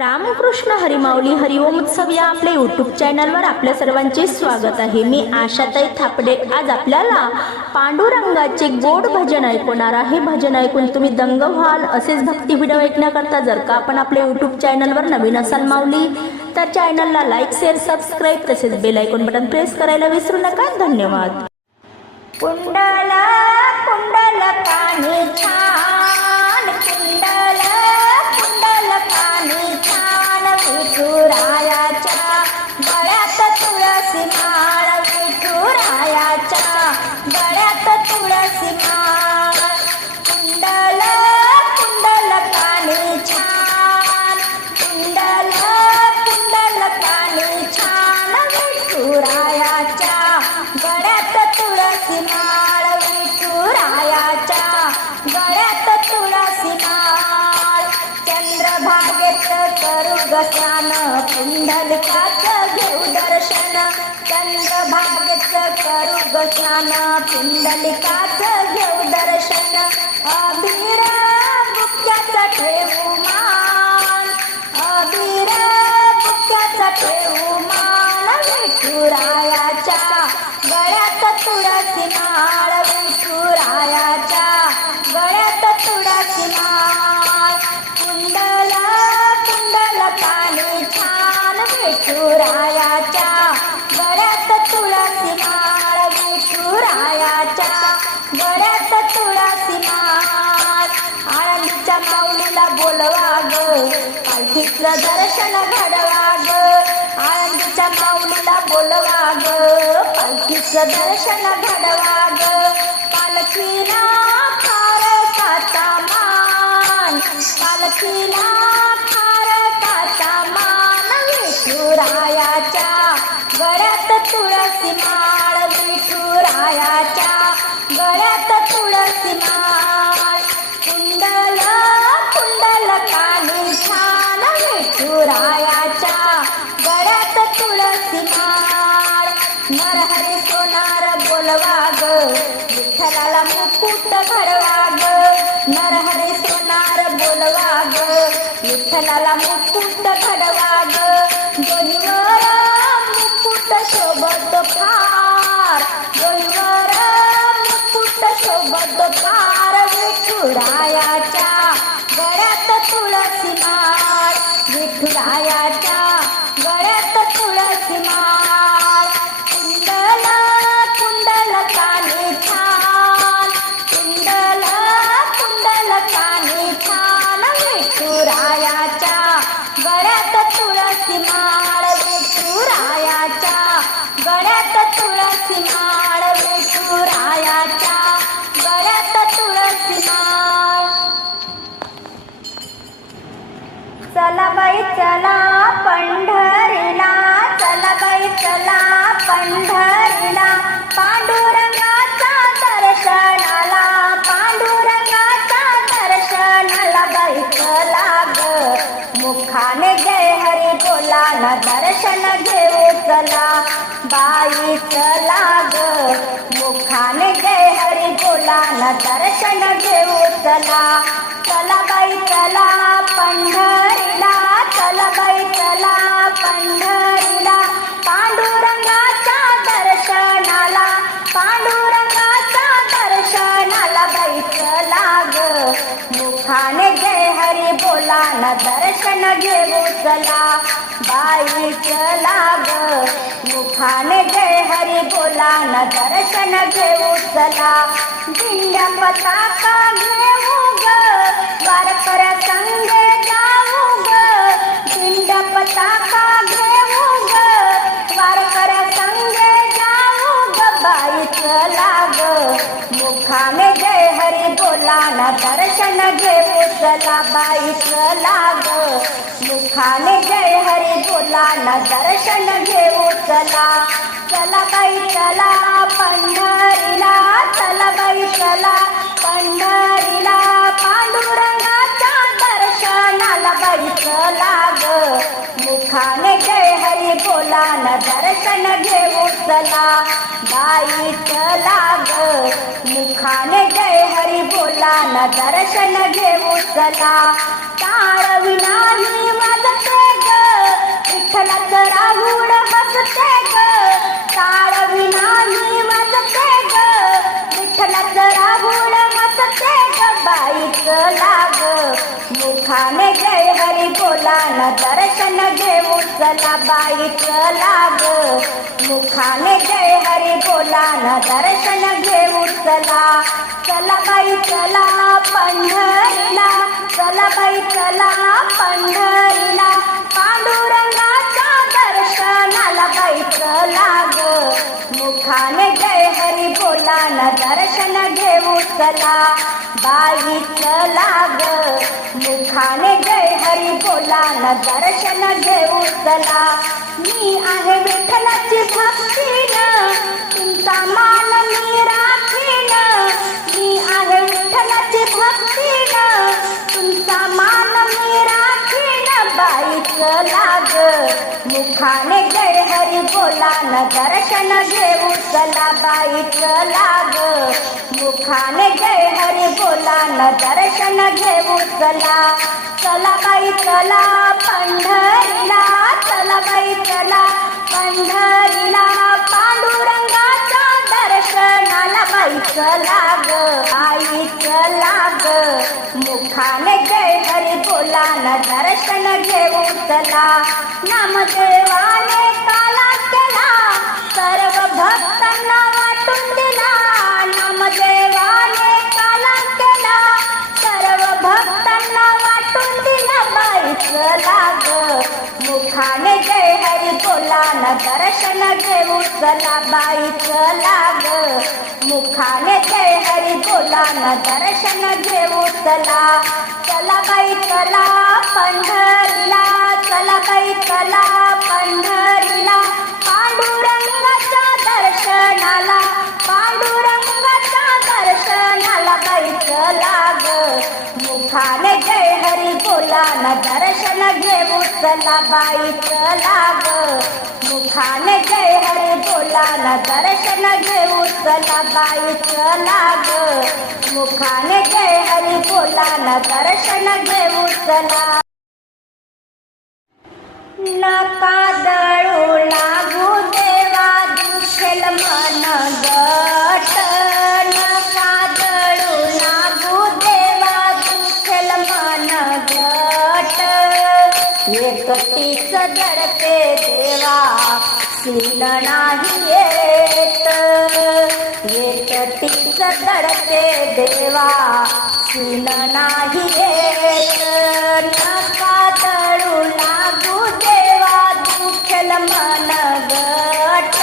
रामकृष्ण हरिमाऊली हरिओम उत्सव या आपल्या यूट्यूब चॅनलवर आपल्या सर्वांचे स्वागत आहे. मी आशाताई थापडे. आज आपल्याला पांडुरंगाचे गोड भजन ऐकवणार आहे. भजन ऐकून तुम्ही दंग व्हाल असेच भक्ती व्हिडिओ ऐकण्याकरता जर का आपण आपल्या यूट्यूब चॅनलवर नवीन असाल माऊली तर चॅनलला लाईक शेअर सबस्क्राईब तसेच बेल ऐकून बटन प्रेस करायला विसरू नका. धन्यवाद. कुंडला कुंडला पाणी पुंडलिकाच घेऊ दर्शन. चंद्रभागेत करू गसान पुंडलिकाच घेऊ दर्शन. अभिरा मुख्यात ठेवू पालखीतलं दर्शन घडवा ग आळंदीच्या माऊलीला बोलवा ग पालखीचं दर्शन घडवा ग पालखीला मान. पालखीला विठ्ठलाला मुकुट घडवा ग. डोईवर मुकुट शोभत फार. डोईवर मुकुट शोभत फार. विठुरायाच्या गळ्यात तुळसी माळ. विठुरायाच्या छान मुखाने जय हरी बोला न दर्शन घेऊ चला. बाई चला ग मुखाने जय हरी बोला न दर्शन घेऊ चला. चला बाई चला पंढरीला. चला बाई चला पंढरी बोला न दर्शन घेऊ चला. बाई चला ग. मुखाने जय हरी बोला. न दर्शन घेऊ चला. दिंड्या पताका घेऊ ग. वारकर संग जाऊ ग. दिंड्या पताका घेऊ ग. वारकर संग जाऊ ग. बाई चला ग. मुखाने जय हरी बोला. न दर्शन घेऊ चला बाई चला ग मुखाने जय हरी बोला ना दर्शन घेऊ चला. चला बाई चला पंढरीला चला बाई चला पंढरीला. पांडुरंगाच्या दर्शनाला बाई चला ग मुखाने जय हरी बोला ना दर्शन घेऊ चला. बाईत लाग मुखाने जय हरी बोला न दर्शन घेऊ चला. ताळविना मी वाजते ग. विठ्ठलाच राहुल हसते ग. ताळविना मी वाजते ग. विठ्ठलाच राहुल हसते ग. बाईत लाग मुखाने जय न दर्शन घेऊ चला बाई चला ग. मुखाने जय हरी बोला न दर्शन घेऊ चला. चला बाई चला पंढरीला. चला बाई चला पंढरीला. पांडुरंगाच्या दर्शनाला बाई चला ग. मुखाने जय हरी बोला न दर्शन घेऊ चला. बाई लाग ग मुखाने जय हरी बोला न दर्शन घेऊ चला. मी आहे विठ्ठलाची भक्तीन तुमचा मान मी राखीन. मी आहे विठ्ठलाची भक्तीन तुमचा मान मी राखीन. बाई चला ग मुखाने जय हरी बोला न दर्शन घेऊ चला बाई चला ग. मुखाने जय हरी बोला न दर्शन घेऊ चला. चला बाई चला पंढरीला चला बाई चला पंढरीला. पांडुरंगाच्या दर्शनाला बाई चला ग. आई चला ग. मुखाने जय हरी बोला न दर्शन घेऊ चला. नामदेवाने दर्शन घेऊ चला बाई चला ग मुखाने ते हरी बोला न दर्शन घेऊ चला चला बाई चला पंढरीला. चला बाई चला पंढरीला. पांडुरंगाच्या दर्शनाला पांडुरंगाच्या दर्शनाला बाई चला ग मुखाने न दर्शन घेऊ चला बाई चला ग. मुखाने जय हरी बोला न दर्शन घेऊ चला बाई चला ग. मुखाने जय हरी बोला न दर्शन घेऊ चला. नका दळू लागू एकटीच देवा सीन नाही येत. एकटीच दडते देवा सीन नाही येत. नका तळू लागू देवा दुखल मन गट.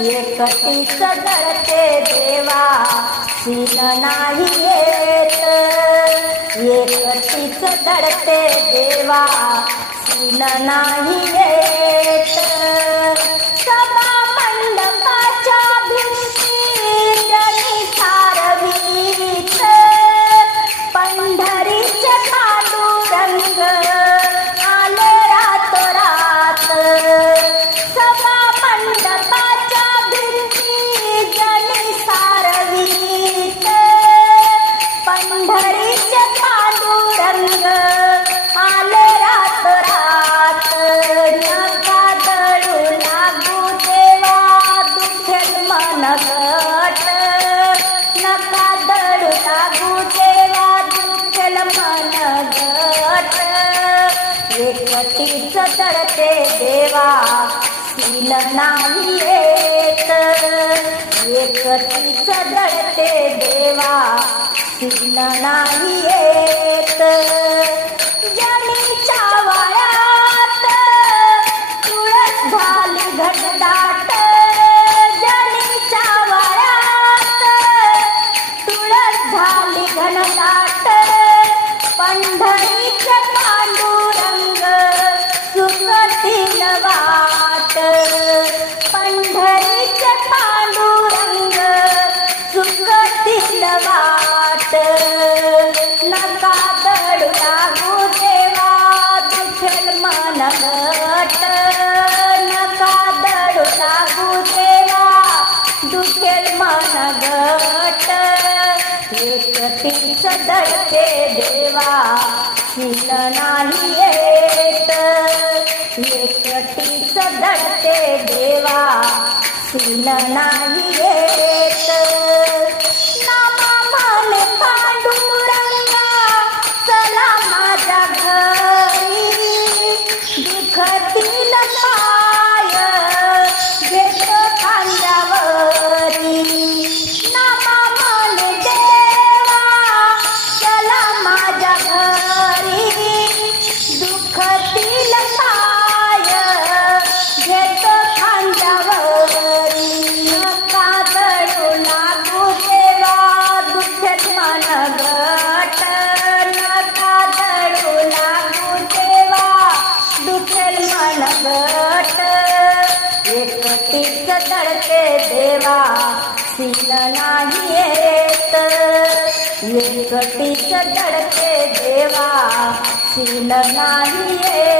एकटीच दळते देवा सीन नाही येत. एकटीच धडते देवा. सीन नाही येत. एकटीच दळते देवा. सील नाही येत. एकटीच दळते देवा. सील नाही येत. सीन नाही येत नाही येत. एकटीच दडते देवा सील नाही येत.